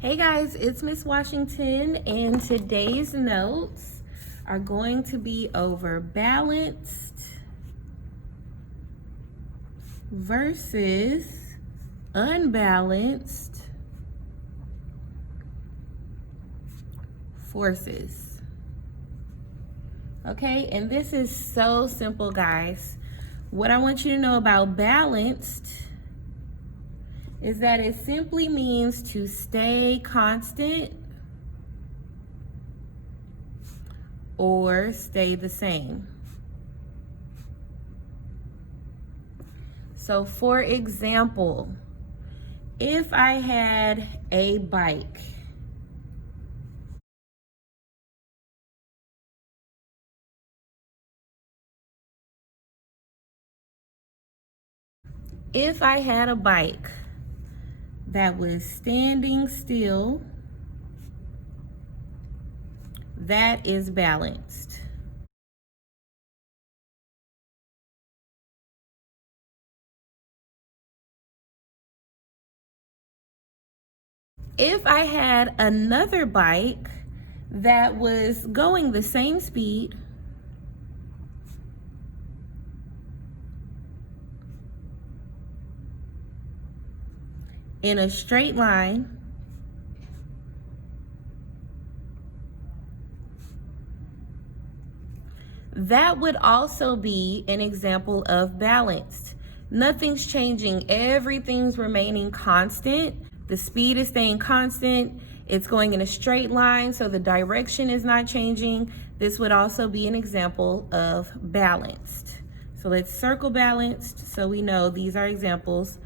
Hey guys, it's Miss Washington, and today's notes are going to be over balanced versus unbalanced forces. Okay, and this is so simple, guys. What I want you to know about balanced is that it simply means to stay constant or stay the same. So for example, if I had a bike, that was standing still, that is balanced. If I had another bike that was going the same speed, in a straight line, that would also be an example of balanced. Nothing's changing, everything's remaining constant. The speed is staying constant. It's going in a straight line, so the direction is not changing. This would also be an example of balanced. So let's circle balanced so we know these are examples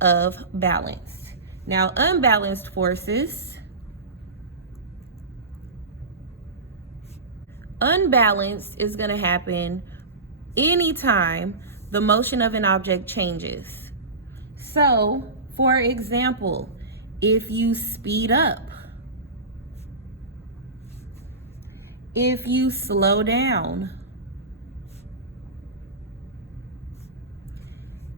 of balanced. Now, unbalanced forces. Unbalanced is going to happen anytime the motion of an object changes. So, for example, if you speed up, if you slow down,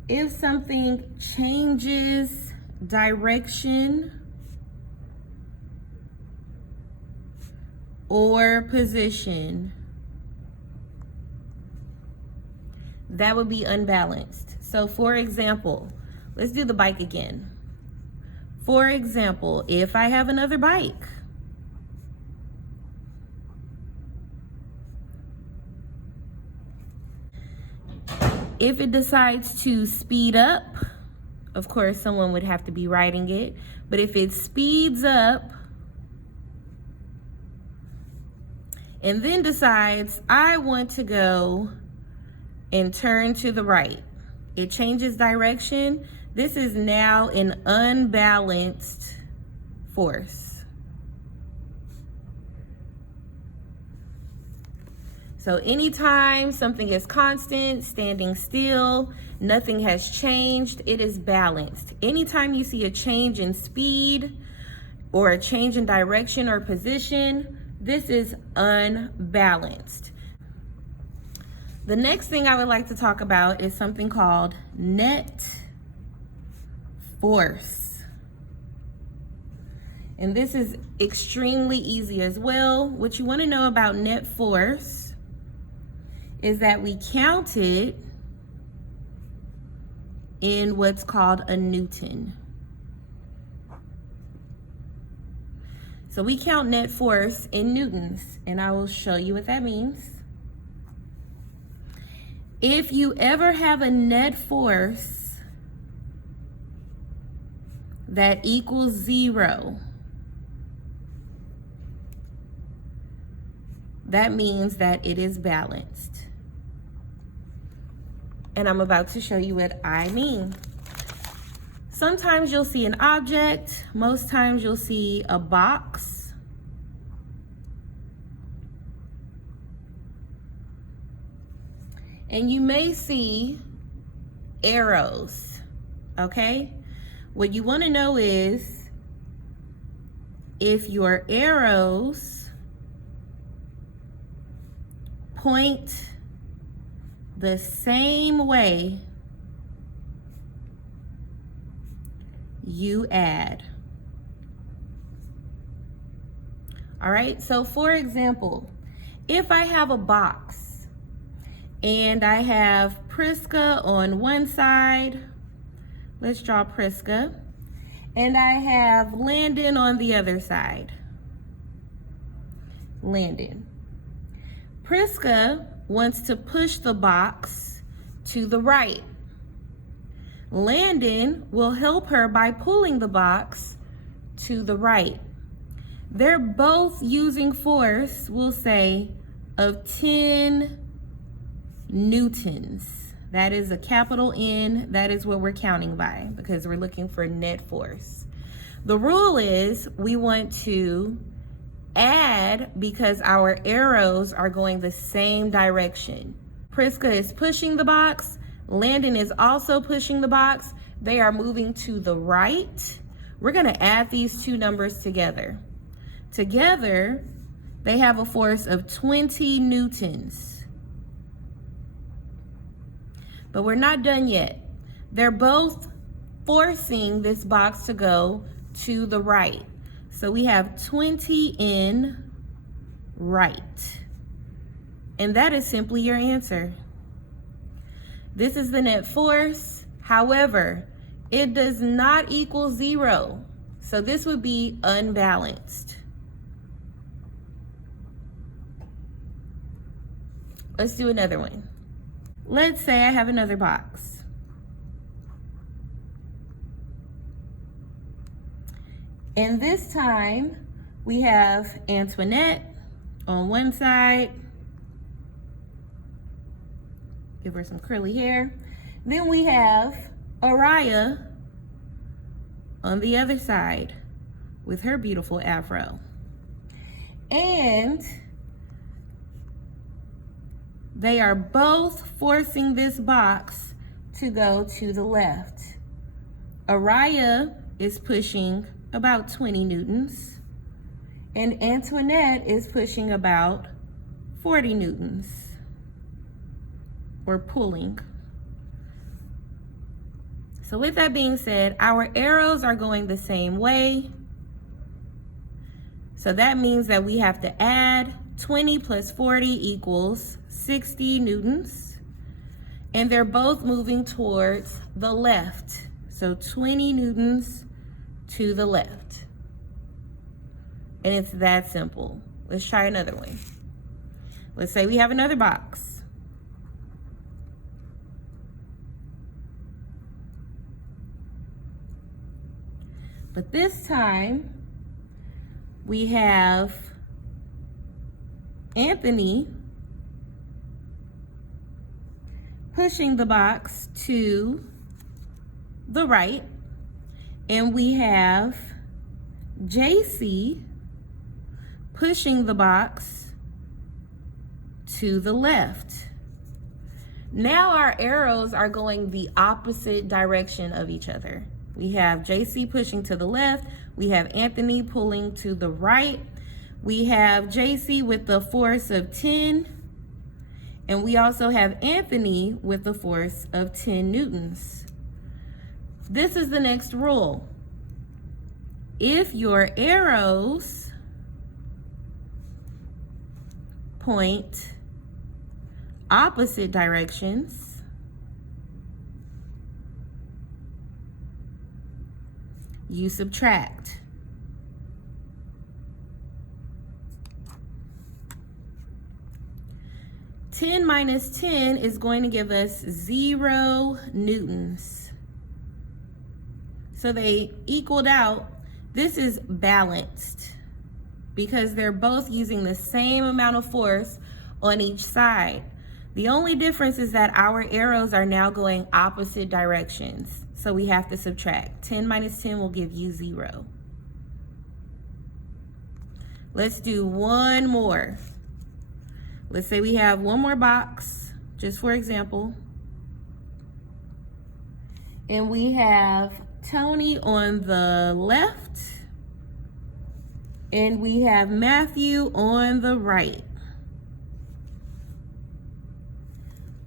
if something changes direction or position, that would be unbalanced. So for example, let's do the bike again. For example, if I have another bike, if it decides to speed up, of course, someone would have to be riding it, but if it speeds up and then decides, I want to go and turn to the right, it changes direction. This is now an unbalanced force. So anytime something is constant, standing still, nothing has changed, it is balanced. Anytime you see a change in speed or a change in direction or position, this is unbalanced. The next thing I would like to talk about is something called net force. And this is extremely easy as well. What you want to know about net force is that we count it in what's called a Newton. So we count net force in newtons, and I will show you what that means. If you ever have a net force that equals 0, that means that it is balanced. And I'm about to show you what I mean. Sometimes you'll see an object, most times you'll see a box. And you may see arrows, okay? What you want to know is if your arrows point the same way, you add. All right, so for example, if I have a box and I have Priska on one side, let's draw Priska, and I have Landon on the other side. Landon. Priska wants to push the box to the right. Landon will help her by pulling the box to the right. They're both using force, we'll say, of 10 newtons. That is a capital N. That is what we're counting by because we're looking for net force. The rule is we want to add because our arrows are going the same direction. Priska is pushing the box. Landon is also pushing the box. They are moving to the right. We're going to add these two numbers together. Together, they have a force of 20 newtons. But we're not done yet. They're both forcing this box to go to the right. So we have 20 in right. And that is simply your answer. This is the net force. However, it does not equal 0. So this would be unbalanced. Let's do another one. Let's say I have another box. And this time we have Antoinette on one side. Give her some curly hair. Then we have Araya on the other side with her beautiful afro. And they are both forcing this box to go to the left. Araya is pushing about 20 newtons, and Antoinette is pushing about 40 newtons, or pulling. So with that being said, our arrows are going the same way. So that means that we have to add 20 plus 40 equals 60 newtons. And they're both moving towards the left. So 20 newtons to the left. And it's that simple. Let's try another one. Let's say we have another box. But this time, we have Anthony pushing the box to the right, and we have JC pushing the box to the left. Now our arrows are going the opposite direction of each other. We have JC pushing to the left. We have Anthony pulling to the right. We have JC with the force of 10. And we also have Anthony with the force of 10 newtons. This is the next rule. If your arrows point opposite directions, you subtract. Ten minus 10 is going to give us 0 newtons. So they equaled out. This is balanced because they're both using the same amount of force on each side. The only difference is that our arrows are now going opposite directions. So we have to subtract. 10 minus 10 will give you 0. Let's do one more. Let's say we have one more box, just for example. And we have Tony on the left. And we have Matthew on the right.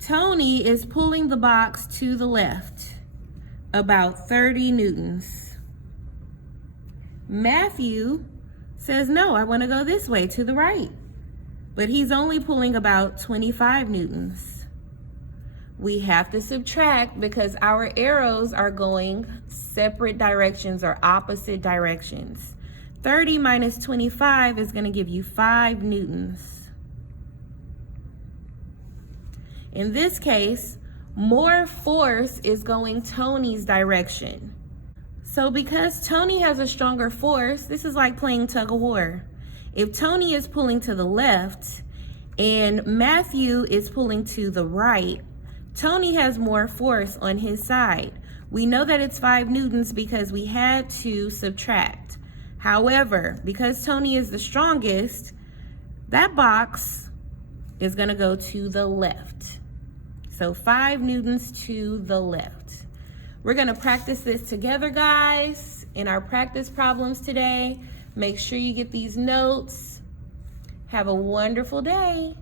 Tony is pulling the box to the left, about 30 newtons. Matthew says, no, I want to go this way to the right. But he's only pulling about 25 newtons. We have to subtract because our arrows are going separate directions or opposite directions. 30 minus 25 is going to give you 5 newtons. In this case, more force is going Tony's direction. So because Tony has a stronger force, this is like playing tug of war. If Tony is pulling to the left and Matthew is pulling to the right, Tony has more force on his side. We know that it's 5 newtons because we had to subtract. However, because Tony is the strongest, that box is going to go to the left. So 5 newtons to the left. We're going to practice this together, guys, in our practice problems today. Make sure you get these notes. Have a wonderful day.